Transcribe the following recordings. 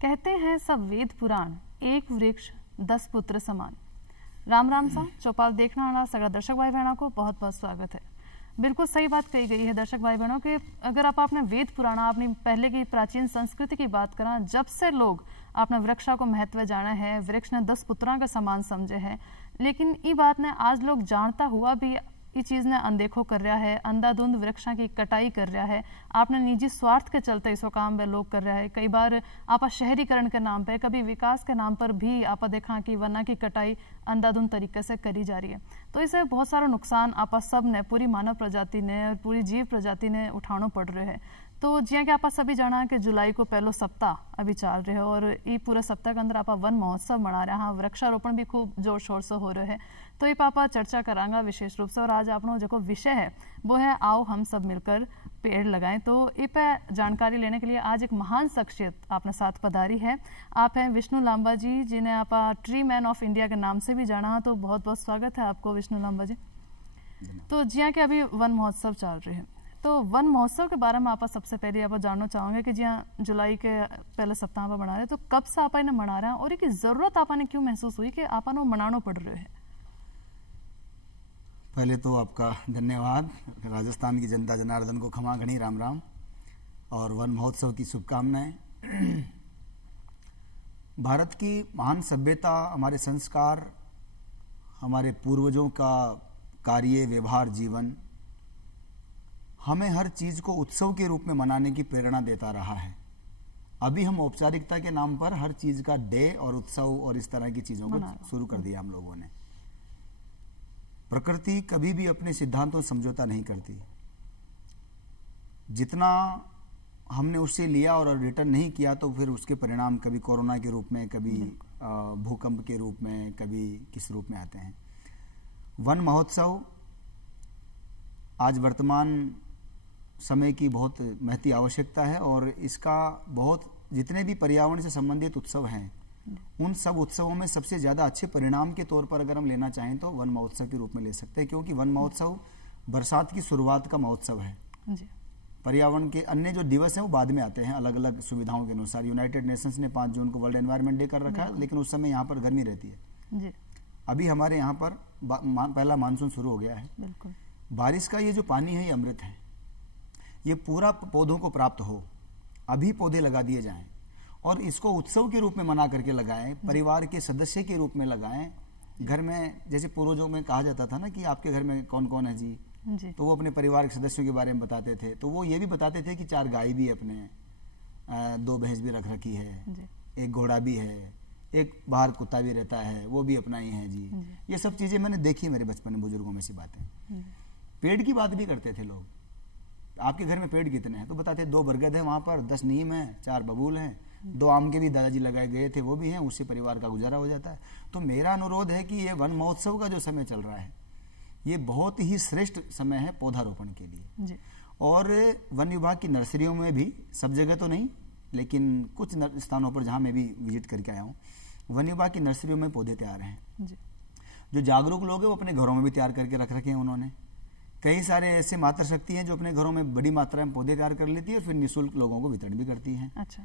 कहते हैं सब वेद पुराण, एक वृक्ष 10 पुत्र समान। राम राम सा चौपाल देखने वाला सगड़ा दर्शक भाई बहनों को बहुत बहुत स्वागत है। बिल्कुल सही बात कही गई है दर्शक भाई बहनों के। अगर आप अपने वेद पुराण अपनी पहले की प्राचीन संस्कृति की बात करें, जब से लोग अपने वृक्षा को महत्व जाना है, वृक्ष ने 10 पुत्रों का समान समझे है, लेकिन ये बात ने आज लोग जानता हुआ भी ये चीज़ ने अनदेखो कर रहा है, अंधाधुंध वृक्षों की कटाई कर रहा है। आपने निजी स्वार्थ के चलते इसको काम में लोग कर रहा है। कई बार आप शहरीकरण के नाम पे, कभी विकास के नाम पर भी आप देखा कि वना की कटाई अंधाधुंध तरीके से करी जा रही है। तो इससे बहुत सारा नुकसान आप सब ने, पूरी मानव प्रजाति ने और पूरी जीव प्रजाति ने उठाना पड़ रहे है। तो जिया कि आप सभी जाना कि जुलाई को पहलो सप्ताह अभी चल रहे हो और ये पूरा सप्ताह के अंदर आप वन महोत्सव मना रहे हैं। हाँ, वृक्षारोपण भी खूब जोर शोर से हो रहे हैं। तो ये पापा चर्चा करांगा विशेष रूप से। और आज आपनो जो विषय है वो है आओ हम सब मिलकर पेड़ लगाएं। तो ये पे जानकारी लेने के लिए आज एक महान शख्सियत आपने साथ पधारी है। आप हैं विष्णु लांबा जी, जिन्हें आप ट्री मैन ऑफ इंडिया के नाम से भी जाना है। तो बहुत बहुत स्वागत है आपको विष्णु लांबा जी। तो जिया कि अभी वन महोत्सव चल रहे हैं, तो वन महोत्सव के बारे में आप सबसे पहले आप जानना चाहोगे कि जी जुलाई के पहले सप्ताह पर मना रहे हैं, तो कब से आप इन्हें मना रहे हैं और इसकी जरूरत आपने क्यों महसूस हुई कि आप मनाना पड़ रहे हैं? पहले तो आपका धन्यवाद। राजस्थान की जनता जनार्दन को खमा घनी राम राम और वन महोत्सव की शुभकामनाएं। भारत की महान सभ्यता, हमारे संस्कार, हमारे पूर्वजों का कार्य व्यवहार जीवन हमें हर चीज को उत्सव के रूप में मनाने की प्रेरणा देता रहा है। अभी हम औपचारिकता के नाम पर हर चीज का डे और उत्सव और इस तरह की चीजों को शुरू कर दिया हम लोगों ने। प्रकृति कभी भी अपने सिद्धांतों समझौता नहीं करती। जितना हमने उससे लिया और रिटर्न नहीं किया तो फिर उसके परिणाम कभी कोरोना के रूप में, कभी भूकंप के रूप में, कभी किस रूप में आते हैं। वन महोत्सव आज वर्तमान समय की बहुत महती आवश्यकता है और इसका बहुत जितने भी पर्यावरण से संबंधित उत्सव हैं, उन सब उत्सवों में सबसे ज़्यादा अच्छे परिणाम के तौर पर अगर हम लेना चाहें तो वन महोत्सव के रूप में ले सकते हैं, क्योंकि वन महोत्सव बरसात की शुरुआत का महोत्सव है। पर्यावरण के अन्य जो दिवस हैं वो बाद में आते हैं अलग अलग सुविधाओं के अनुसार। यूनाइटेड नेशंस ने 5 जून को वर्ल्ड एनवायरनमेंट डे कर रखा है, लेकिन उस समय यहाँ पर गर्मी रहती है। अभी हमारे यहाँ पर पहला मानसून शुरू हो गया है। बारिश का ये जो पानी है ये अमृत है। ये पूरा पौधों को प्राप्त हो, अभी पौधे लगा दिए जाएं और इसको उत्सव के रूप में मना करके लगाएं, परिवार के सदस्य के रूप में लगाएं। घर में जैसे पूर्वजों में कहा जाता था ना कि आपके घर में कौन कौन है जी, तो वो अपने परिवार के सदस्यों के बारे में बताते थे। तो वो ये भी बताते थे कि 4 गाय भी अपने, 2 भैंस भी रख रखी है, एक घोड़ा भी है, एक बाहर कुत्ता भी रहता है, वो भी अपना ही है जी। ये सब चीजें मैंने देखी मेरे बचपन में, बुजुर्गों में सी बातें। पेड़ की बात भी करते थे लोग। आपके घर में पेड़ कितने हैं? तो बताते 2 बरगद है वहां पर, 10 नीम है, 4 बबूल हैं, 2 आम के भी दादाजी लगाए गए थे, वो भी हैं, उससे परिवार का गुजारा हो जाता है। तो मेरा अनुरोध है कि ये वन महोत्सव का जो समय चल रहा है ये बहुत ही श्रेष्ठ समय है पौधारोपण के लिए। और वन विभाग की नर्सरियों में भी, सब जगह तो नहीं लेकिन कुछ स्थानों पर जहाँ मैं भी विजिट करके आया हूँ, वन विभाग की नर्सरियों में पौधे तैयार हैं। जो जागरूक लोग हैं वो अपने घरों में भी तैयार करके रख रखे हैं उन्होंने। कई सारे ऐसे मातृशक्ति हैं जो अपने घरों में बड़ी मात्रा में पौधे तैयार कर लेती है और फिर निःशुल्क लोगों को वितरण भी करती हैं। अच्छा।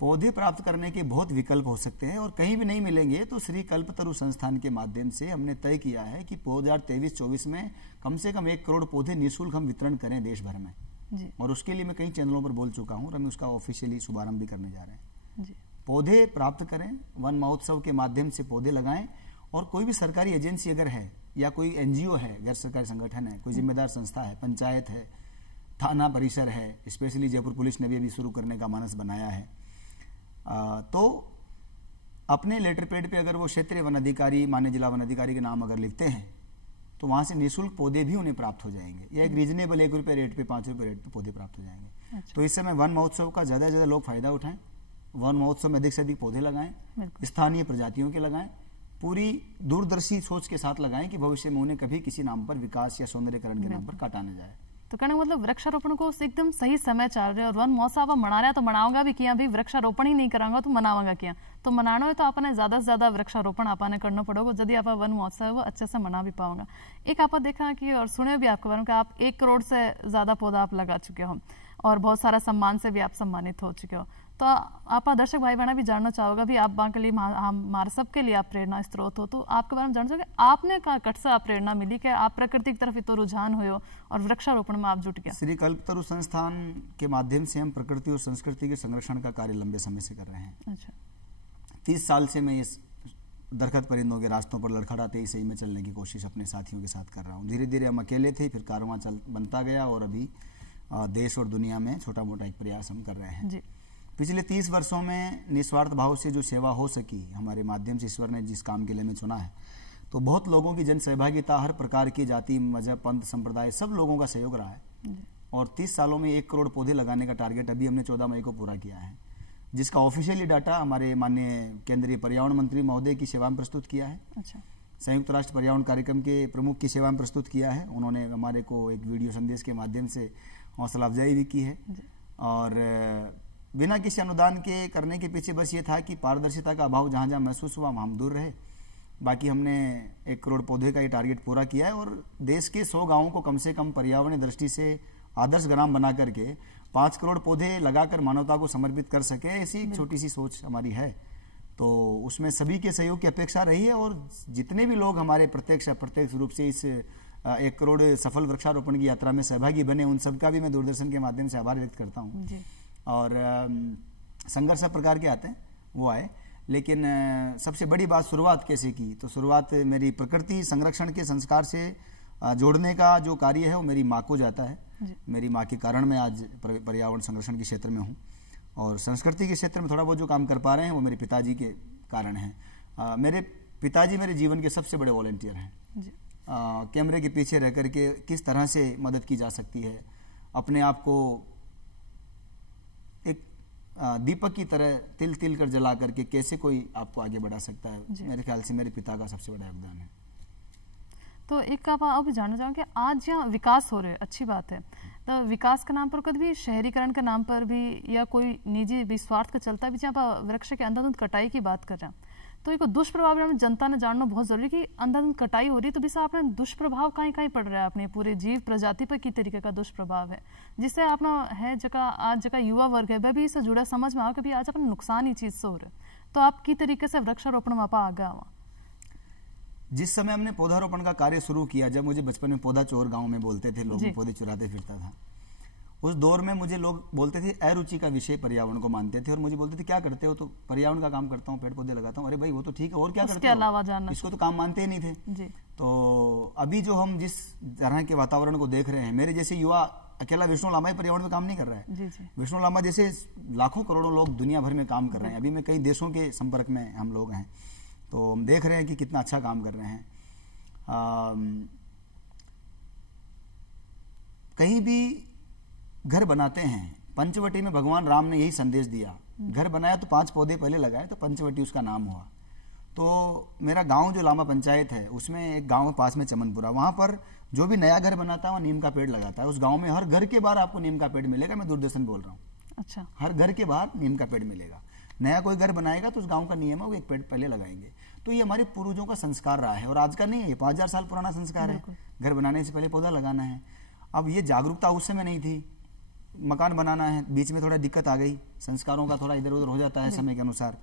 पौधे प्राप्त करने के बहुत विकल्प हो सकते हैं और कहीं भी नहीं मिलेंगे तो श्री कल्पतरु संस्थान के माध्यम से हमने तय किया है कि 2023-24 में कम से कम 1 करोड़ पौधे निःशुल्क हम वितरण करें देश भर में जी। और उसके लिए मैं कई चैनलों पर बोल चुका हूँ और हम उसका ऑफिशियली शुभारंभ भी करने जा रहे हैं जी। पौधे प्राप्त करें, वन महोत्सव के माध्यम से पौधे लगाएं और कोई भी सरकारी एजेंसी अगर है या कोई एनजीओ है, गैर सरकारी संगठन है, कोई जिम्मेदार संस्था है, पंचायत है, थाना परिसर है, स्पेशली जयपुर पुलिस ने भी अभी शुरू करने का मानस बनाया है, तो अपने लेटर पैड पे अगर वो क्षेत्रीय वन अधिकारी, माननीय जिला वन अधिकारी के नाम अगर लिखते हैं तो वहाँ से निःशुल्क पौधे भी उन्हें प्राप्त हो जाएंगे। या एक रीजनेबल 1 रुपये रेट पे, 5 रुपये रेट पे पौधे प्राप्त हो जाएंगे। अच्छा। तो इस समय वन महोत्सव का ज़्यादा से ज़्यादा लोग फायदा उठाएं, वन महोत्सव में अधिक से अधिक पौधे लगाएं, स्थानीय प्रजातियों के लगाएं, पूरी दूरदर्शी सोच के साथ लगाएं कि भविष्य में उन्हें कभी किसी नाम पर विकास या सौंदर्यकरण के नाम पर काटा न जाए। तो कहने मतलब वृक्षारोपण को एकदम सही समय चल रहा है और वन महोत्सव आप मना रहे हैं तो मनाऊंगा भी किया, अभी वृक्षारोपण ही नहीं कराऊंगा तो मनाऊंगा किया। तो मनाना है तो आपने ज्यादा से ज्यादा वृक्षारोपण आपने करना पड़ेगा, यदि आप वन महोत्सव है वो अच्छे से मना भी पाऊंगा। एक आप देखा कि और सुने भी आपके बारे में कि आप 1 करोड़ से ज्यादा पौधा आप लगा चुके हो और बहुत सारा सम्मान से भी आप सम्मानित हो चुके हो। तो आप दर्शक भाई बहना भी जानना चाहोगा भी आप बांके लिए हमारे सबके लिए आप प्रेरणा स्रोत हो, तो आपके बारे में जानना चाहोगे आपने कट से आप प्रेरणा मिली कि आप प्रकृति की तरफ इतो रुझान हुए और वृक्षारोपण में आप जुट गया? श्री कल्पतरु संस्थान के माध्यम से हम प्रकृति और संस्कृति के संरक्षण का कार्य लंबे समय से कर रहे हैं। अच्छा। 30 साल से मैं इस दरखत परिंदों के रास्तों पर लड़खड़ाते ही सही में चलने की कोशिश अपने साथियों के साथ कर रहा हूँ। धीरे धीरे हम अकेले थे, फिर कारवां बनता गया और अभी देश और दुनिया में छोटा मोटा एक प्रयास हम कर रहे हैं जी। पिछले 30 वर्षों में निस्वार्थ भाव से जो सेवा हो सकी हमारे माध्यम से, ईश्वर ने जिस काम के लिए हमें चुना है, तो बहुत लोगों की जन सहभागिता, हर प्रकार की जाति, मजहब, पंथ, संप्रदाय, सब लोगों का सहयोग रहा है। और 30 सालों में 1 करोड़ पौधे लगाने का टारगेट अभी हमने 14 मई को पूरा किया है, जिसका ऑफिशियली डाटा हमारे माननीय केंद्रीय पर्यावरण मंत्री महोदय की सेवा में प्रस्तुत किया है। अच्छा। संयुक्त राष्ट्र पर्यावरण कार्यक्रम के प्रमुख की सेवा में प्रस्तुत किया है। उन्होंने हमारे को एक वीडियो संदेश के माध्यम से हौसला अफजाई भी की है। और बिना किसी अनुदान के करने के पीछे बस ये था कि पारदर्शिता का अभाव जहाँ जहाँ महसूस हुआ हम दूर रहे। बाकी हमने 1 करोड़ पौधे का ये टारगेट पूरा किया है और देश के 100 गाँवों को कम से कम पर्यावरण दृष्टि से आदर्श ग्राम बना करके 5 करोड़ पौधे लगाकर मानवता को समर्पित कर सके, ऐसी छोटी सी सोच हमारी है। तो उसमें सभी के सहयोग की अपेक्षा रही है और जितने भी लोग हमारे प्रत्यक्ष अप्रत्यक्ष रूप से इस 1 करोड़ सफल वृक्षारोपण की यात्रा में सहभागी बने, उन सबका भी मैं दूरदर्शन के माध्यम से आभार व्यक्त करता हूँ। और संघर्ष सब प्रकार के आते हैं, वो आए, लेकिन सबसे बड़ी बात शुरुआत कैसे की, तो शुरुआत मेरी प्रकृति संरक्षण के संस्कार से जोड़ने का जो कार्य है वो मेरी माँ को जाता है। मेरी माँ के कारण मैं आज पर्यावरण संरक्षण के क्षेत्र में हूँ और संस्कृति के क्षेत्र में थोड़ा बहुत जो काम कर पा रहे हैं वो मेरे पिताजी के कारण है। मेरे पिताजी मेरे जीवन के सबसे बड़े वॉलंटियर हैं। कैमरे के पीछे रह करके किस तरह से मदद की जा सकती है, अपने आप को एक दीपक की तरह तिल तिल कर जला करके कैसे कोई आपको आगे बढ़ा सकता है, मेरे ख्याल से मेरे पिता का सबसे बड़ा योगदान है। तो एक आप अभी जानना चाहूँगा कि आज यहाँ विकास हो रहे हैं, अच्छी बात है, तो विकास के नाम पर कभी भी शहरीकरण के नाम पर भी या कोई निजी भी स्वार्थ का चलता भी जहाँ पर वृक्ष के अंधाधुंध कटाई की बात कर रहे हैं, तो एक दुष्प्रभाव जनता ने जानना बहुत जरूरी कि अंधाधुंध कटाई हो रही है, तो भी आपने दुष्प्रभाव कहीं कहीं पड़ रहा है अपने पूरे जीव प्रजाति पर की तरीके का दुष्प्रभाव है, जिससे अपना है जगह आज जगह युवा वर्ग है वह भी इससे जुड़ा समझ में आओ कि भी आज अपना नुकसान ही चीज से हो रहा है, तो आप की तरीके से वृक्षारोपण में आ गया वहाँ? जिस समय हमने पौधारोपण का कार्य शुरू किया, जब मुझे बचपन में पौधा चोर गांव में बोलते थे, लोग पौधे चुराते फिरता था, उस दौर में मुझे लोग बोलते थे अरुचि का विषय पर्यावरण को मानते थे और मुझे बोलते थे क्या करते हो, तो पर्यावरण का काम करता हूँ, पेड़ पौधे लगाता हूँ। अरे भाई वो तो ठीक है, और क्या करते हो, इसको तो काम मानते ही नहीं थे जी। तो अभी जो हम जिस तरह के वातावरण को देख रहे हैं, मेरे जैसे युवा, अकेला विष्णु लामा ही पर्यावरण में काम नहीं कर रहा है, विष्णु लामा जैसे लाखों करोड़ों लोग दुनिया भर में काम कर रहे हैं। अभी मैं कई देशों के संपर्क में हम लोग हैं, तो हम देख रहे हैं कि कितना अच्छा काम कर रहे हैं। कहीं भी घर बनाते हैं, पंचवटी में भगवान राम ने यही संदेश दिया, घर बनाया तो 5 पौधे पहले लगाए तो पंचवटी उसका नाम हुआ। तो मेरा गांव जो लामा पंचायत है उसमें एक गांव के पास में चमनपुरा, वहां पर जो भी नया घर बनाता है वह नीम का पेड़ लगाता है। उस गांव में हर घर के बाहर आपको नीम का पेड़ मिलेगा, मैं दूरदर्शन बोल रहा हूँ। अच्छा। हर घर के बाहर नीम का पेड़ मिलेगा। नया कोई घर बनाएगा तो उस गांव का नियम है वो 1 पेड़ पहले लगाएंगे। तो ये हमारे पूर्वजों का संस्कार रहा है और आज का नहीं है, ये 5000 साल पुराना संस्कार है, घर बनाने से पहले पौधा लगाना है। अब ये जागरूकता उस समय नहीं थी, मकान बनाना है, बीच में थोड़ा दिक्कत आ गई, संस्कारों का थोड़ा इधर उधर हो जाता है समय के अनुसार,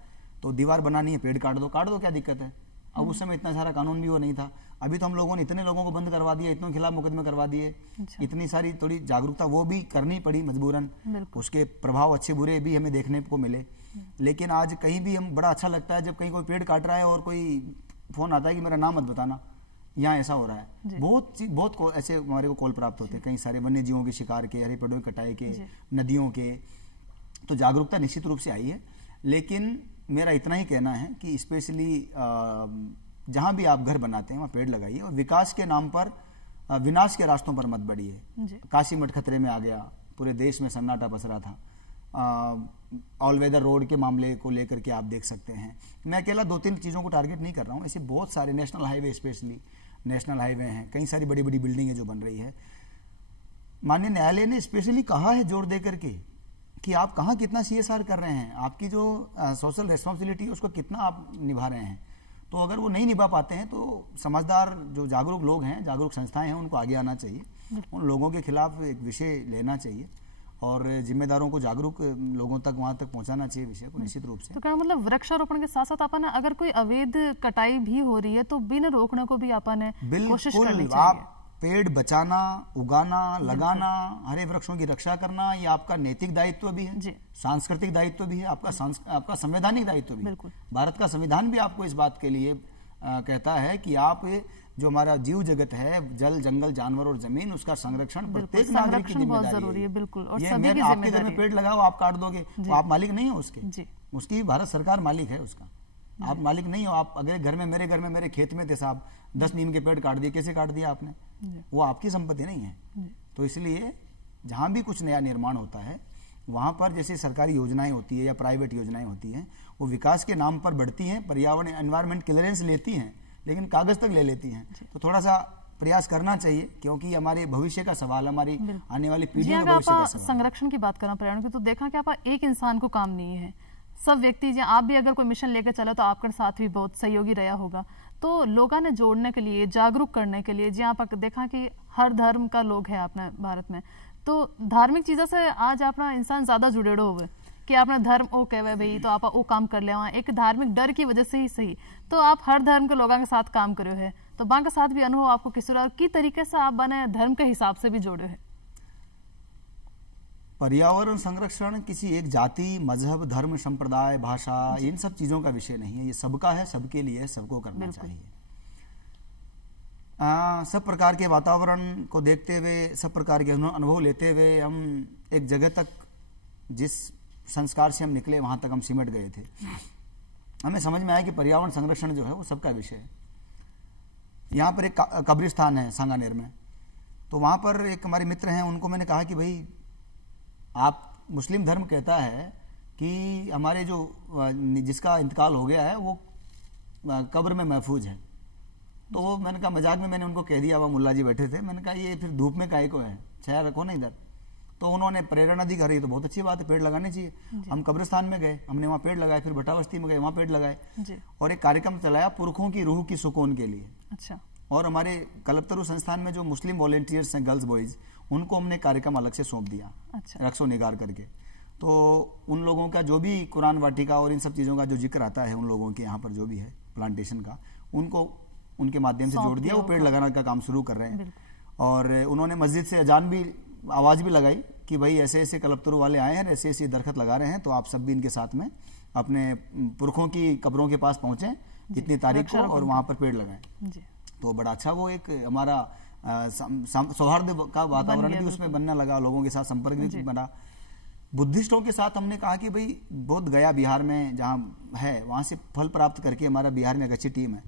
तो दीवार बनानी है, पेड़ काट दो क्या दिक्कत है। अब उस समय इतना सारा कानून भी वो नहीं था। अभी तो हम लोगों ने इतने लोगों को बंद करवा दिया, इतनों के खिलाफ मुकदमे करवा दिए। इतनी सारी थोड़ी जागरूकता वो भी करनी पड़ी मजबूरन, उसके प्रभाव अच्छे बुरे भी हमें देखने को मिले। लेकिन आज कहीं भी हम बड़ा अच्छा लगता है जब कहीं कोई पेड़ काट रहा है और कोई फोन आता है कि मेरा नाम मत बताना, यहाँ ऐसा हो रहा है। बहुत ऐसे हमारे को कॉल प्राप्त होते हैं, कई सारे वन्य जीवों के शिकार के, हरे पेड़ों की कटाई के, नदियों के। तो जागरूकता निश्चित रूप से आई है, लेकिन मेरा इतना ही कहना है कि स्पेशली जहाँ भी आप घर बनाते हैं वहाँ पेड़ लगाइए और विकास के नाम पर विनाश के रास्तों पर मत बढ़िए। काशी मठ खतरे में आ गया, पूरे देश में सन्नाटा पसरा था। ऑल वेदर रोड के मामले को लेकर के आप देख सकते हैं। मैं अकेला 2-3 चीज़ों को टारगेट नहीं कर रहा हूँ, ऐसे बहुत सारे national highway, specially national highway हैं, कई सारी बड़ी बड़ी बिल्डिंगें जो बन रही है। माननीय न्यायालय ने स्पेशली कहा है जोर दे करके कि आप कहाँ कितना CSR कर रहे हैं, आपकी जो सोशल रिस्पॉन्सिबिलिटी है उसको कितना आप निभा रहे हैं। तो अगर वो नहीं निभा पाते हैं तो समझदार जो जागरूक लोग हैं, जागरूक संस्थाएं हैं, उनको आगे आना चाहिए, उन लोगों के खिलाफ एक विषय लेना चाहिए और जिम्मेदारों को जागरूक लोगों तक वहां तक पहुंचाना चाहिए विषय को निश्चित रूप से। तो क्या मतलब वृक्षारोपण के साथ साथ अपन अगर कोई अवैध कटाई भी हो रही है तो बिन रोकने को भी अपन कोशिश करनी बिल्कुल, चाहिए। आप पेड़ बचाना, उगाना, लगाना, हरे वृक्षों की रक्षा करना, ये आपका नैतिक दायित्व भी है, सांस्कृतिक दायित्व भी है, आपका संवैधानिक दायित्व भी है। भारत का संविधान भी आपको इस बात के लिए कहता है कि आप जो हमारा जीव जगत है, जल, जंगल, जानवर और जमीन, उसका संरक्षण प्रत्येक नागरिक की जिम्मेदारी है। बिल्कुल, और ये सभी की आपके घर में पेड़ लगाओ, आप काट दोगे तो आप मालिक नहीं हो उसके, उसकी भारत सरकार मालिक है उसका, आप मालिक नहीं हो। आप अगर घर में, मेरे खेत में थे साहब, 10 नीम के पेड़ काट दिए, कैसे काट दिया आपने? वो आपकी संपत्ति नहीं है। तो इसलिए जहां भी कुछ नया निर्माण होता है वहां पर जैसे सरकारी योजनाएं होती है या प्राइवेट योजनाएं होती हैं, वो विकास के नाम पर बढ़ती हैं, पर्यावरण एनवायरमेंट क्लियरेंस लेती हैं, लेकिन कागज तक ले लेती हैं। तो थोड़ा सा प्रयास करना चाहिए, क्योंकि हमारे भविष्य का सवाल, हमारी आने वाली पीढ़ियों का भविष्य का सवाल। संरक्षण की बात करना पर्यावरण की, तो देखा कि आप एक इंसान को काम नहीं है, सब व्यक्ति, आप भी अगर कोई मिशन लेकर चलो तो आपके साथ भी बहुत सहयोगी रहा होगा। तो लोगों ने जोड़ने के लिए, जागरूक करने के लिए, जहाँ पर देखा कि हर धर्म का लोग है अपने भारत में, तो धार्मिक चीज़ों से आज अपना इंसान ज़्यादा जुड़े हुए कि अपना धर्म ओ कहवे भाई तो आप वो काम कर ले, वहाँ एक धार्मिक डर की वजह से ही सही। तो आप हर धर्म के लोगों के साथ काम करे है, तो वहाँ के साथ भी अनुभव आपको किस तरीके से आप बने धर्म के हिसाब से भी जोड़े है? पर्यावरण संरक्षण किसी एक जाति, मजहब, धर्म, संप्रदाय, भाषा, इन सब चीजों का विषय नहीं है, ये सबका है, सबके लिए, सबको करना चाहिए। सब प्रकार के वातावरण को देखते हुए, सब प्रकार के अनुभव लेते हुए हम एक जगह तक, जिस संस्कार से हम निकले वहां तक हम सिमट गए थे। हमें समझ में आया कि पर्यावरण संरक्षण जो है वो सबका विषय है। यहाँ पर एक कब्रिस्तान है सांगानेर में, तो वहां पर एक हमारे मित्र हैं, उनको मैंने कहा कि भाई आप, मुस्लिम धर्म कहता है कि हमारे जो जिसका इंतकाल हो गया है वो कब्र में महफूज है। तो वो मैंने कहा, मजाक में मैंने उनको कह दिया, वह मुल्ला जी बैठे थे, मैंने कहा ये फिर धूप में काहे को है, छाया रखो ना इधर। तो उन्होंने प्रेरणा दी, कर रही तो बहुत अच्छी बात है, पेड़ लगाने चाहिए। हम कब्रिस्तान में गए, हमने वहाँ पेड़ लगाए, फिर भट्टावस्ती में गए, वहाँ पेड़ लगाए, और एक कार्यक्रम चलाया पुरखों की रूह की सुकून के लिए। अच्छा। और हमारे कल्पतरु संस्थान में जो मुस्लिम वॉलेंटियर्स हैं, गर्ल्स बॉयज, उनको हमने कार्यक्रम अलग से सौंप दिया, रक्सो निगार करके। तो उन लोगों का जो भी कुरान वाटिका और इन सब चीज़ों का जो जिक्र आता है, उन लोगों के यहाँ पर जो भी है प्लांटेशन का, उनको उनके माध्यम से जोड़ दिया, वो पेड़ लगाने का काम शुरू कर रहे हैं। और उन्होंने मस्जिद से अजान भी, आवाज़ भी लगाई कि भाई ऐसे ऐसे कल्पतरु वाले आए हैं, ऐसे ऐसे दरख्त लगा रहे हैं, तो आप सब भी इनके साथ में अपने पुरखों की कब्रों के पास पहुँचें इतनी तारीख को, और वहाँ पर पेड़ लगाएं। तो बड़ा अच्छा वो एक हमारा सौहार्द का वातावरण भी उसमें बनने लगा, लोगों के साथ संपर्क भी बना। बुद्धिस्टों के साथ हमने कहा कि भाई बोध गया बिहार में जहाँ है, वहाँ से फल प्राप्त करके, हमारा बिहार में एक अच्छी टीम है,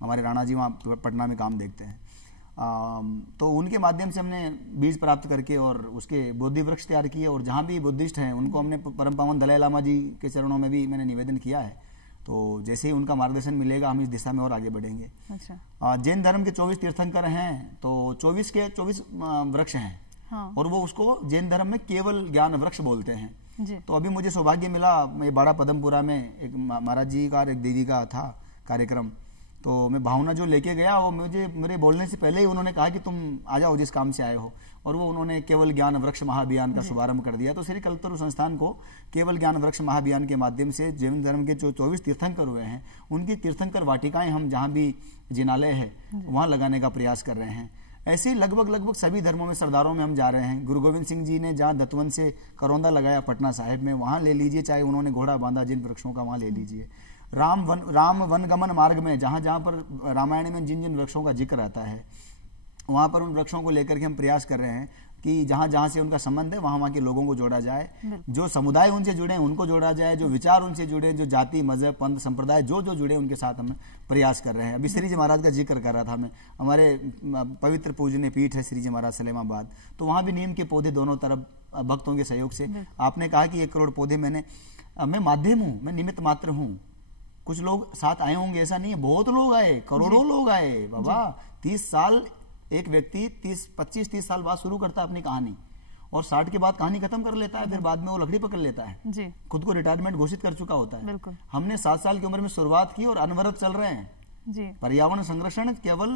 हमारे राणा जी वहाँ पटना में काम देखते हैं, तो उनके माध्यम से हमने बीज प्राप्त करके और उसके बोधि वृक्ष तैयार किए। और जहाँ भी बुद्धिस्ट हैं उनको हमने परम पावन दलाई लामा जी के चरणों में भी मैंने निवेदन किया है। तो जैसे ही उनका मार्गदर्शन मिलेगा हम इस दिशा में और आगे बढ़ेंगे। अच्छा। जैन धर्म के 24 तीर्थंकर हैं, तो 24 के 24 वृक्ष हैं। हाँ। और वो उसको जैन धर्म में केवल ज्ञान वृक्ष बोलते हैं जी। तो अभी मुझे सौभाग्य मिला, मैं बाड़ा पदमपुरा में एक महाराज जी का एक देवी का था कार्यक्रम, तो मैं भावना जो लेके गया, वो मुझे मेरे बोलने से पहले ही उन्होंने कहा कि तुम आ जाओ जिस काम से आए हो, और वो उन्होंने केवल ज्ञान वृक्ष महाअभियान का शुभारंभ कर दिया। तो श्री कल्पतरु संस्थान को केवल ज्ञान वृक्ष महाअभियान के माध्यम से जैन धर्म के जो 24 तीर्थंकर हुए हैं, उनकी तीर्थंकर वाटिकाएं हम जहाँ भी जिनालय है वहाँ लगाने का प्रयास कर रहे हैं। ऐसे ही लगभग सभी धर्मों में, सरदारों में हम जा रहे हैं। गुरु गोविंद सिंह जी ने जहाँ दतवन से करौंदा लगाया पटना साहिब में, वहाँ ले लीजिए, चाहे उन्होंने घोड़ा बांधा जिन वृक्षों का, वहाँ ले लीजिए। राम वन गमन मार्ग में जहाँ जहाँ पर रामायण में जिन जिन वृक्षों का जिक्र आता है, वहाँ पर उन वृक्षों को लेकर के हम प्रयास कर रहे हैं कि जहाँ जहाँ से उनका संबंध है वहाँ के लोगों को जोड़ा जाए, जो समुदाय उनसे जुड़े हैं उनको जोड़ा जाए, जो विचार उनसे जुड़े, जो जाति मजहब पंथ संप्रदाय जो जुड़े उनके साथ हम प्रयास कर रहे हैं। अभी श्री जी महाराज का जिक्र कर रहा था मैं, हमारे पवित्र पूजनीय पीठ है श्री जी महाराज सलेमाबाद, तो वहाँ भी नीम के पौधे दोनों तरफ भक्तों के सहयोग से, आपने कहा कि 1 करोड़ पौधे मैं माध्यम हूँ, मैं निमित्त मात्र हूँ, कुछ लोग साथ आए होंगे ऐसा नहीं है, बहुत लोग आए, करोड़ों लोग आए बाबा। 30 साल एक व्यक्ति 25-30 साल बाद शुरू करता है अपनी कहानी, और 60 के बाद कहानी खत्म कर लेता है, फिर बाद में वो लकड़ी पकड़ लेता है जी। खुद को रिटायरमेंट घोषित कर चुका होता है। हमने 7 साल की उम्र में शुरुआत की और अनवरत चल रहे हैं जी। पर्यावरण संरक्षण केवल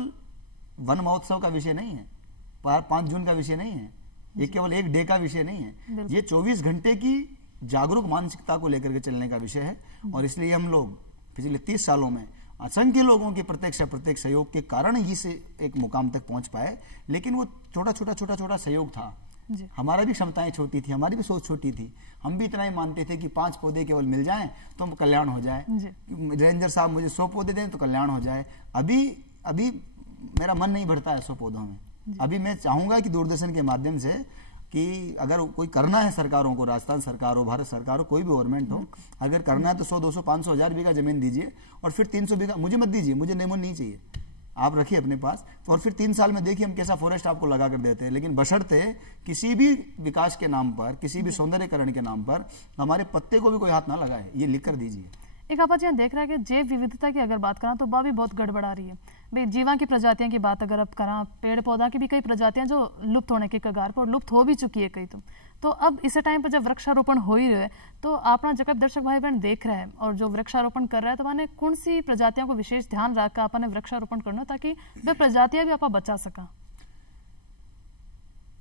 वन महोत्सव का विषय नहीं है, 5 जून का विषय नहीं है, ये केवल एक डे का विषय नहीं है, ये 24 घंटे की जागरूक मानसिकता को लेकर के चलने का विषय है। और इसलिए हम लोग पिछले 30 सालों में असंख्य लोगों के प्रत्यक्ष अप्रत्यक्ष सहयोग के कारण ही से एक मुकाम तक पहुंच पाए। लेकिन वो छोटा छोटा सहयोग था। हमारा भी क्षमताएं छोटी थी, हमारी भी सोच छोटी थी। हम भी इतना ही मानते थे कि 5 पौधे केवल मिल जाएं तो हम कल्याण हो जाए, रेंजर साहब मुझे 100 पौधे दें तो कल्याण हो जाए। अभी मेरा मन नहीं भरता है 100 पौधों में। अभी मैं चाहूंगा कि दूरदर्शन के माध्यम से कि अगर कोई करना है सरकारों को, राजस्थान सरकार हो, भारत सरकार हो, कोई भी गवर्नमेंट हो, अगर करना है तो 100, 200, 500, 1000 बीघा जमीन दीजिए और फिर 300 बीघा मुझे मत दीजिए, मुझे नेमन नहीं चाहिए, आप रखिए अपने पास। तो और फिर 3 साल में देखिए हम कैसा फॉरेस्ट आपको लगा कर देते हैं। लेकिन बशर्ते किसी भी विकास के नाम पर, किसी भी सौंदर्यकरण के नाम पर हमारे पत्ते को भी कोई हाथ ना लगाए, ये लिख कर दीजिए। एक आप यहाँ देख रहा है कि जैव विविधता की अगर बात करा तो वह भी बहुत गड़बड़ा रही है। भाई जीवा की प्रजातियों की बात अगर अब करा, पेड़ पौधा की भी कई प्रजातियां जो लुप्त होने के कगार पर, लुप्त हो भी चुकी है कई। तो अब इस टाइम पर जब वृक्षारोपण हो ही रहे है तो अपना जब दर्शक भाई बहन देख रहे हैं और जो वृक्षारोपण कर रहा है तो मैंने कौन सी प्रजातियों को विशेष ध्यान रखकर आपने वृक्षारोपण करना ताकि वे प्रजातियां भी आप बचा सका?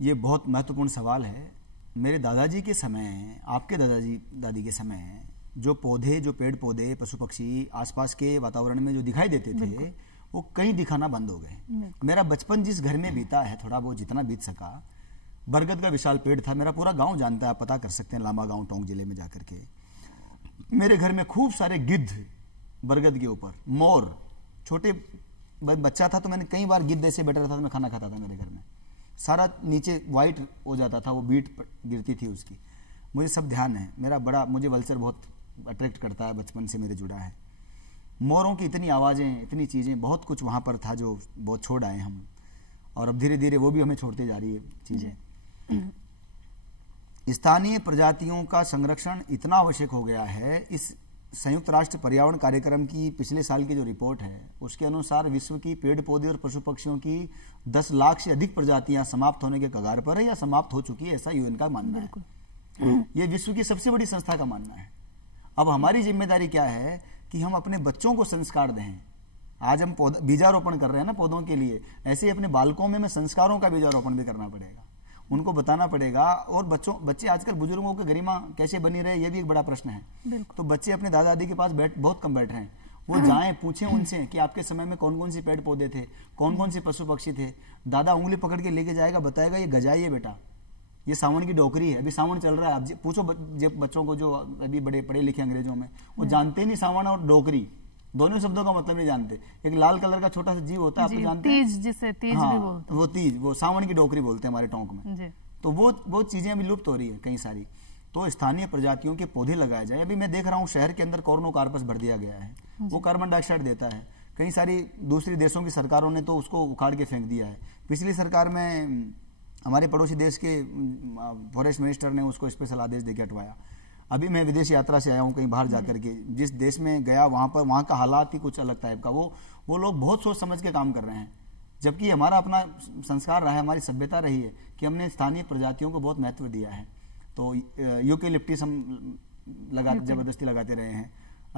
ये बहुत महत्वपूर्ण सवाल है। मेरे दादाजी के समय, आपके दादाजी दादी के समय जो पौधे, जो पेड़ पौधे, पशु पक्षी आसपास के वातावरण में जो दिखाई देते थे वो कहीं दिखाना बंद हो गए। मेरा बचपन जिस घर में बीता है, थोड़ा बहुत जितना बीत सका, बरगद का विशाल पेड़ था। मेरा पूरा गांव जानता है, आप पता कर सकते हैं लांबा गांव टोंक जिले में जाकर के। मेरे घर में खूब सारे गिद्ध बरगद के ऊपर, मोर। छोटे बच्चा था तो मैंने कई बार गिद्ध ऐसे बैठा रहता था, मैं खाना खाता था मेरे घर में, सारा नीचे वाइट हो जाता था, वो बीट गिरती थी उसकी। मुझे सब ध्यान है। मुझे वल्चर बहुत अट्रैक्ट करता है, बचपन से मेरे जुड़ा है। मोरों की इतनी आवाज़ें, इतनी चीज़ें, बहुत कुछ वहाँ पर था जो बहुत छोड़ आए हम, और अब धीरे धीरे वो भी हमें छोड़ते जा रही है चीज़ें। स्थानीय प्रजातियों का संरक्षण इतना आवश्यक हो गया है। इस संयुक्त राष्ट्र पर्यावरण कार्यक्रम की पिछले साल की जो रिपोर्ट है उसके अनुसार विश्व की पेड़ पौधे और पशु पक्षियों की 10 लाख से अधिक प्रजातियां समाप्त होने के कगार पर है या समाप्त हो चुकी है, ऐसा यूएन का मानना है। ये विश्व की सबसे बड़ी संस्था का मानना है। अब हमारी जिम्मेदारी क्या है कि हम अपने बच्चों को संस्कार दें। आज हम बीजारोपण कर रहे हैं ना पौधों के लिए, ऐसे ही अपने बालकों में संस्कारों का बीजारोपण भी करना पड़ेगा, उनको बताना पड़ेगा। और बच्चे आजकल बुजुर्गों की गरिमा कैसे बनी रहे, ये भी एक बड़ा प्रश्न है। तो बच्चे अपने दादा दादी के पास बहुत कम बैठ रहे हैं। वो जाएं, पूछें उनसे कि आपके समय में कौन कौन से पेड़ पौधे थे, कौन कौन से पशु पक्षी थे। दादा उंगली पकड़ के लेके जाएगा, बताएगा ये गजाई है बेटा, ये सावन की डोकरी है, अभी सावन चल रहा है। आप पूछो बच्चों को जो अभी बड़े पढ़े लिखे अंग्रेजों में, वो जानते नहीं सावन और डोकरी, दोनों शब्दों का मतलब नहीं जानते। एक लाल कलर का छोटा सा जीव होता है, आप जानते हैं, तीज, जिसे तीज भी बोलते हैं। वो तीज, वो सावन की डोकरी बोलते हैं हमारे टोंक में। तो वो चीजें अभी लुप्त हो रही है कई सारी। तो स्थानीय प्रजातियों के पौधे लगाए जाए। अभी मैं देख रहा हूँ शहर के अंदर कोर्नोकार्पस भर दिया गया है, वो कार्बन डाइऑक्साइड देता है। कई सारी दूसरी देशों की सरकारों ने तो उसको उखाड़ के फेंक दिया है। पिछली सरकार में हमारे पड़ोसी देश के फॉरेस्ट मिनिस्टर ने उसको स्पेशल आदेश देकर हटवाया। अभी मैं विदेश यात्रा से आया हूँ, कहीं बाहर जाकर के जिस देश में गया वहाँ का हालात ही कुछ अलग टाइप का। वो लोग बहुत सोच समझ के काम कर रहे हैं, जबकि हमारा अपना संस्कार रहा है, हमारी सभ्यता रही है कि हमने स्थानीय प्रजातियों को बहुत महत्व दिया है। तो यूकेलिप्टिस हम जबरदस्ती लगाते रहे हैं,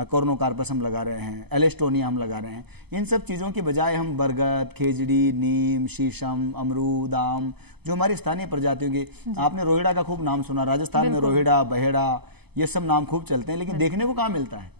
कोर्नोकार्पस हम लगा रहे हैं, एलेस्टोनिया हम लगा रहे हैं। इन सब चीज़ों की बजाय हम बरगद, खेजड़ी, नीम, शीशम, अमरूद, आम, जो हमारी स्थानीय प्रजातियों के, आपने रोहिड़ा का खूब नाम सुना, राजस्थान में रोहिड़ा, बहेड़ा, ये सब नाम खूब चलते हैं, लेकिन देखने को कहाँ मिलता है।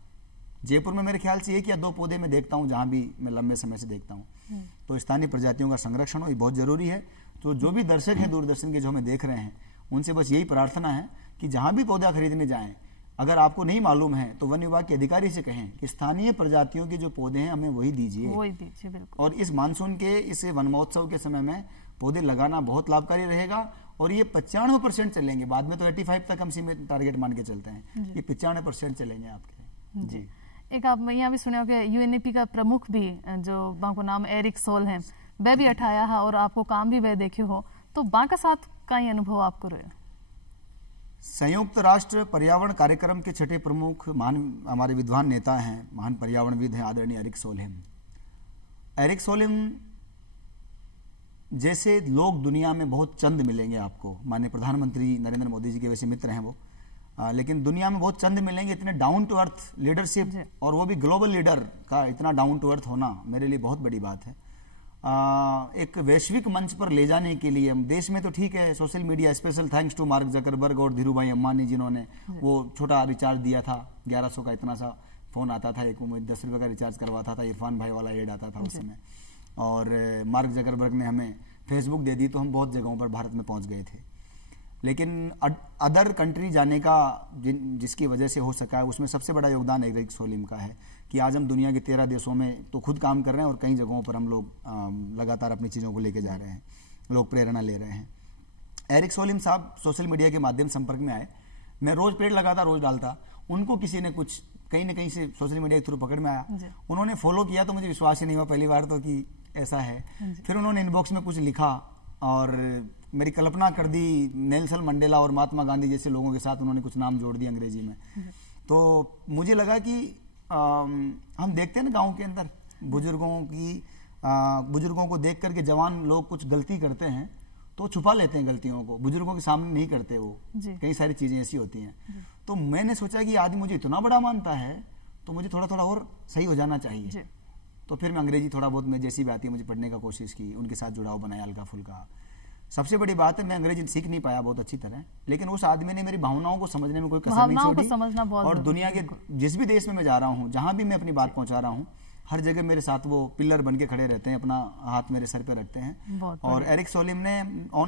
जयपुर में मेरे ख्याल से 1 या 2 पौधे मैं देखता हूँ, जहाँ भी मैं लंबे समय से देखता हूँ। तो स्थानीय प्रजातियों का संरक्षण हो, ये बहुत जरूरी है। तो जो भी दर्शक हैं दूरदर्शन के, जो हमें देख रहे हैं, उनसे बस यही प्रार्थना है कि जहाँ भी पौधा खरीदने जाएं, अगर आपको नहीं मालूम है तो वन विभाग के अधिकारी से कहें कि स्थानीय प्रजातियों के जो पौधे हैं हमें वही दीजिए। बिल्कुल। और इस मानसून के, इस वन महोत्सव के समय में पौधे लगाना बहुत लाभकारी रहेगा। और ये 95% चलेंगे, बाद में तो 85 तक हम सीमित टारगेट मान के चलते हैं, ये 95% चलेंगे आपके। जी। एक आप यहाँ भी सुने हो कि यूएनईपी का प्रमुख भी जो बाको नाम एरिक सोल है, वह भी अठाया है और आपको काम भी वह देखे हो, तो बाका साथ का ही अनुभव आपको रहे? संयुक्त राष्ट्र पर्यावरण कार्यक्रम के 6ठे प्रमुख महान हमारे विद्वान नेता हैं, महान पर्यावरणविद हैं, आदरणीय एरिक सोलहेम। एरिक सोलहेम जैसे लोग दुनिया में बहुत चंद मिलेंगे आपको, माननीय प्रधानमंत्री नरेंद्र मोदी जी के वैसे मित्र हैं वो, लेकिन दुनिया में बहुत चंद मिलेंगे। इतने डाउन टू अर्थ लीडरशिप, और वो भी ग्लोबल लीडर का इतना डाउन टू अर्थ होना मेरे लिए बहुत बड़ी बात है। एक वैश्विक मंच पर ले जाने के लिए, हम देश में तो ठीक है social media, special thanks to Mark Zuckerberg और धीरूभाई अंबानी जिन्होंने वो छोटा रिचार्ज दिया था 1100 का, इतना सा फ़ोन आता था एक, 10 रुपये का रिचार्ज करवाता था, इरफान भाई वाला एड आता था उस समय, और मार्क जकरबर्ग ने हमें फेसबुक दे दी तो हम बहुत जगहों पर भारत में पहुंच गए थे। लेकिन अदर कंट्री जाने का जिसकी वजह से हो सका है उसमें सबसे बड़ा योगदान एरिक सोलिम का है कि आज हम दुनिया के 13 देशों में तो खुद काम कर रहे हैं और कई जगहों पर हम लोग लगातार अपनी चीज़ों को लेके जा रहे हैं, लोग प्रेरणा ले रहे हैं। एरिक सोलिम साहब सोशल मीडिया के माध्यम संपर्क में आए, मैं रोज़ पेड़ लगाता, रोज़ डालता, उनको किसी ने कुछ कहीं ना कहीं से सोशल मीडिया के थ्रू पकड़ में आया, उन्होंने फॉलो किया तो मुझे विश्वास ही नहीं हुआ पहली बार तो कि ऐसा है। फिर उन्होंने इनबॉक्स में कुछ लिखा और मेरी कल्पना कर दी, नेल्सन मंडेला और महात्मा गांधी जैसे लोगों के साथ उन्होंने कुछ नाम जोड़ दिए अंग्रेजी में। तो मुझे लगा कि हम देखते हैं ना गाँव के अंदर बुजुर्गों को देख करके जवान लोग कुछ गलती करते हैं तो छुपा लेते हैं गलतियों को, बुजुर्गों के सामने नहीं करते, वो कई सारी चीज़ें ऐसी होती हैं। तो मैंने सोचा कि आदमी मुझे इतना बड़ा मानता है तो मुझे थोड़ा थोड़ा और सही हो जाना चाहिए। तो फिर मैं अंग्रेजी थोड़ा बहुत, मैं जैसी भी आती है मुझे पढ़ने का कोशिश की, उनके साथ जुड़ाव बनाया हल्का फुल्का। सबसे बड़ी बात है मैं अंग्रेजी सीख नहीं पाया बहुत अच्छी तरह, लेकिन उस आदमी ने मेरी भावनाओं को समझने में कोई कसर नहीं छोड़ी। और दुनिया के जिस भी देश में मैं जा रहा हूँ, जहाँ भी मैं अपनी बात पहुँचा रहा हूँ, हर जगह मेरे साथ वो पिलर बन के खड़े रहते हैं, अपना हाथ मेरे सर पे रखते हैं। और एरिक सोलिम ने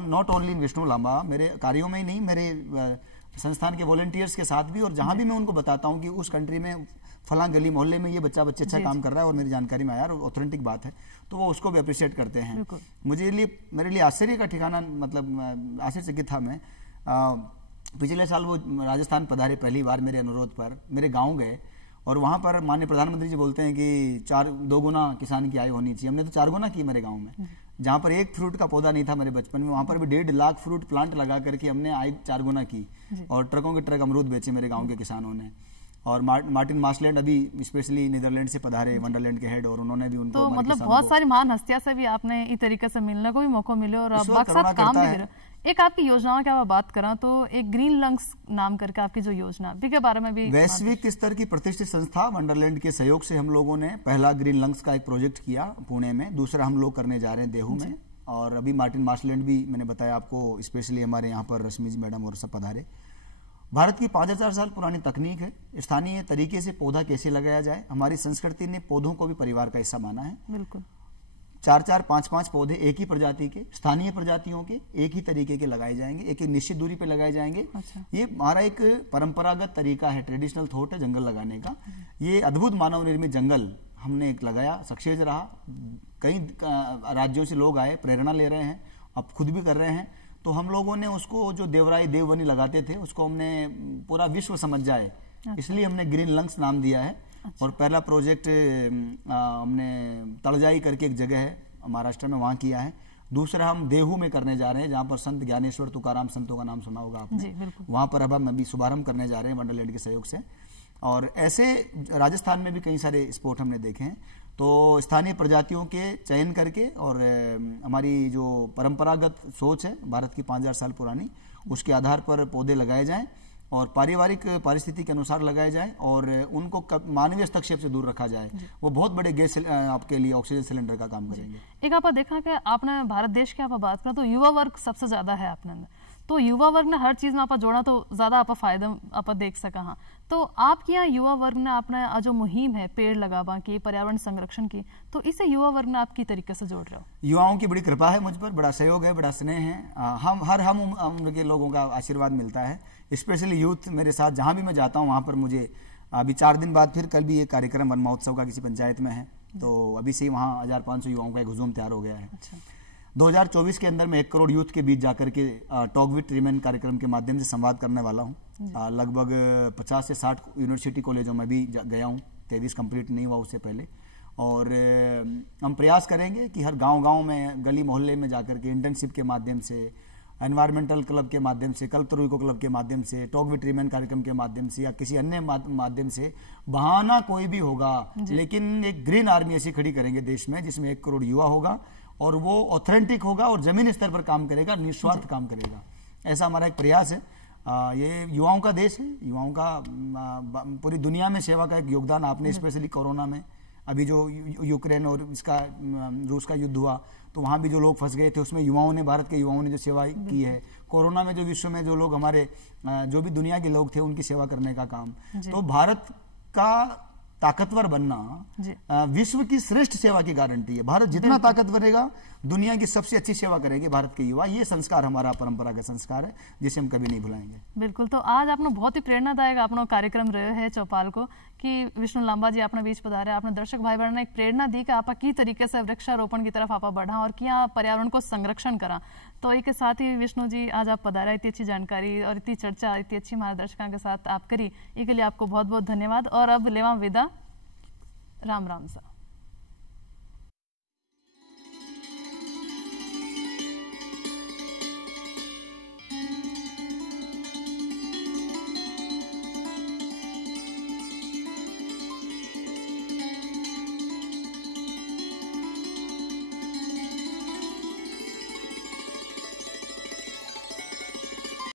not only in Vishnu Lamba, मेरे कार्यों में ही नहीं, मेरे संस्थान के वॉलंटियर्स के साथ भी, और जहाँ भी मैं उनको बताता हूँ कि उस कंट्री में फलां गली मोहल्ले में ये बच्चे अच्छा काम कर रहा है और मेरी जानकारी में आया और ऑथेंटिक बात है, तो वो उसको भी अप्रिशिएट करते हैं। मेरे लिए आश्चर्य का ठिकाना, मतलब आश्चर्यचकित था मैं। पिछले साल वो राजस्थान पधारे पहली बार मेरे अनुरोध पर, मेरे गाँव गए और वहाँ पर माननीय प्रधानमंत्री जी बोलते हैं कि 2 गुना किसान की आय होनी चाहिए। हमने तो 4 गुना की मेरे गाँव में, जहाँ पर एक फ्रूट का पौधा नहीं था मेरे बचपन में, वहाँ पर भी 1.5 लाख फ्रूट प्लांट लगा करके हमने आय 4 गुना की और ट्रकों के ट्रक अमरूद बेचे मेरे गाँव के किसानों ने। और मार्टिन मार्शलैंड अभी स्पेशली नीदरलैंड से पधारे, वंडरलैंड के हेड, और उन्होंने भी उनको, तो मतलब बहुत सारी महान हस्तियां से भी आपने इस तरीके से मिलने को भी मौका मिले और आप साथ काम भी करें। एक आपकी योजनाओं की बात करें तो एक ग्रीन लंग्स नाम करके आपकी जो योजना के बारे में भी, वैश्विक स्तर की प्रतिष्ठित संस्था वंडरलैंड के सहयोग से हम लोगों ने पहला ग्रीन लंग्स का एक प्रोजेक्ट किया पुणे में, दूसरा हम लोग करने जा रहे हैं देहू में, और अभी मार्टिन मार्शलैंड भी मैंने बताया आपको, स्पेशली हमारे यहाँ पर रश्मि जी मैडम और सब पधारे। भारत की 5000 साल पुरानी तकनीक है, स्थानीय तरीके से पौधा कैसे लगाया जाए। हमारी संस्कृति ने पौधों को भी परिवार का हिस्सा माना है। बिल्कुल 4-4, 5-5 पौधे एक ही प्रजाति के, स्थानीय प्रजातियों के एक ही तरीके के लगाए जाएंगे, एक निश्चित दूरी पे लगाए जाएंगे। ये हमारा एक परंपरागत तरीका है, ट्रेडिशनल थॉट है जंगल लगाने का। ये अद्भुत मानव निर्मित जंगल हमने एक लगाया, सक्सेस रहा। कई राज्यों से लोग आए, प्रेरणा ले रहे हैं, अब खुद भी कर रहे हैं। तो हम लोगों ने उसको, जो देवराई देवबनी लगाते थे, उसको हमने पूरा विश्व समझ जाए, इसलिए हमने ग्रीन लंग्स नाम दिया है। और पहला प्रोजेक्ट हमने तड़जाई करके एक जगह है महाराष्ट्र में, वहाँ किया है। दूसरा हम देहू में करने जा रहे हैं, जहाँ पर संत ज्ञानेश्वर तुकाराम संतों का नाम सुना होगा आपने, वहाँ पर अब हम अभी शुभारंभ करने जा रहे हैं वंडरलैंड के सहयोग से। और ऐसे राजस्थान में भी कई सारे स्पॉट हमने देखे हैं। तो स्थानीय प्रजातियों के चयन करके, और हमारी जो परंपरागत सोच है भारत की 5000 साल पुरानी, उसके आधार पर पौधे लगाए जाएं और पारिवारिक परिस्थिति के अनुसार लगाए जाएं और उनको मानवीय हस्तक्षेप से दूर रखा जाए। वो बहुत बड़े गैस आपके लिए ऑक्सीजन सिलेंडर का काम करेंगे। एक आप देखा कि आपने भारत देश की आप बात करें तो युवा वर्ग सबसे ज्यादा है आपने, तो युवा वर्ग ने हर चीज में आप जोड़ा तो ज्यादा आप फायदा आप देख सका। हाँ, तो आपके यहाँ युवा वर्ग ने अपने जो मुहिम है पेड़ लगावा की, पर्यावरण संरक्षण की, तो इसे युवा वर्ग ने आपकी तरीके से जोड़ रहे हो? युवाओं की बड़ी कृपा है मुझ पर, बड़ा सहयोग है, बड़ा स्नेह है। हम उम्र के लोगों का आशीर्वाद मिलता है, स्पेशली यूथ मेरे साथ जहाँ भी मैं जाता हूँ वहाँ पर मुझे। अभी 4 दिन बाद फिर कल भी एक कार्यक्रम वन महोत्सव का किसी पंचायत में है, तो अभी से ही वहाँ 1500 युवाओं का एक हुजूम तैयार हो गया है। 2024 के अंदर मैं 1 करोड़ यूथ के बीच जाकर के टॉक विद वीमेन कार्यक्रम के माध्यम से संवाद करने वाला हूँ। लगभग 50 से 60 यूनिवर्सिटी कॉलेजों में भी गया हूँ, 23 कंप्लीट नहीं हुआ उससे पहले। और हम प्रयास करेंगे कि हर गांव में, गली मोहल्ले में जाकर के इंटर्नशिप के माध्यम से, एनवायरमेंटल क्लब के माध्यम से, कल्पतरु इको क्लब के माध्यम से, टॉक विद वीमेन कार्यक्रम के माध्यम से या किसी अन्य माध्यम से, बहाना कोई भी होगा लेकिन एक ग्रीन आर्मी ऐसी खड़ी करेंगे देश में जिसमें 1 करोड़ युवा होगा और वो ऑथेंटिक होगा और जमीनी स्तर पर काम करेगा, निस्वार्थ काम करेगा। ऐसा हमारा एक प्रयास है। ये युवाओं का देश है, युवाओं का पूरी दुनिया में सेवा का एक योगदान आपने स्पेशली कोरोना में अभी जो यूक्रेन और इसका रूस का युद्ध हुआ तो वहाँ भी जो लोग फंस गए थे उसमें युवाओं ने, भारत के युवाओं ने जो सेवा की है। कोरोना में जो विश्व में जो लोग हमारे जो भी दुनिया के लोग थे उनकी सेवा करने का काम। तो भारत का ताकतवर बनना विश्व की श्रेष्ठ सेवा की गारंटी है। भारत जितना ताकतवर रहेगा दुनिया की सबसे अच्छी सेवा करेंगे भारत के युवा। ये संस्कार हमारा परंपरागत संस्कार है जिसे हम कभी नहीं भुलाएंगे। बिल्कुल। तो आज आपने बहुत ही प्रेरणादायक आपनो कार्यक्रम रहे है चौपाल को कि विष्णु लांबा जी आपने बीच पधारे, आपने दर्शक भाई बहनों ने एक प्रेरणा दी कि आप की तरीके से वृक्षारोपण की तरफ आप बढ़ा और किया पर्यावरण को संरक्षण करा। तो एक साथ ही विष्णु जी आज आप पधारा, इतनी अच्छी जानकारी और इतनी चर्चा, इतनी अच्छी हमारे दर्शकों के साथ आप करी, इसके लिए आपको बहुत बहुत धन्यवाद। और अब लेवा विदा, राम राम सा।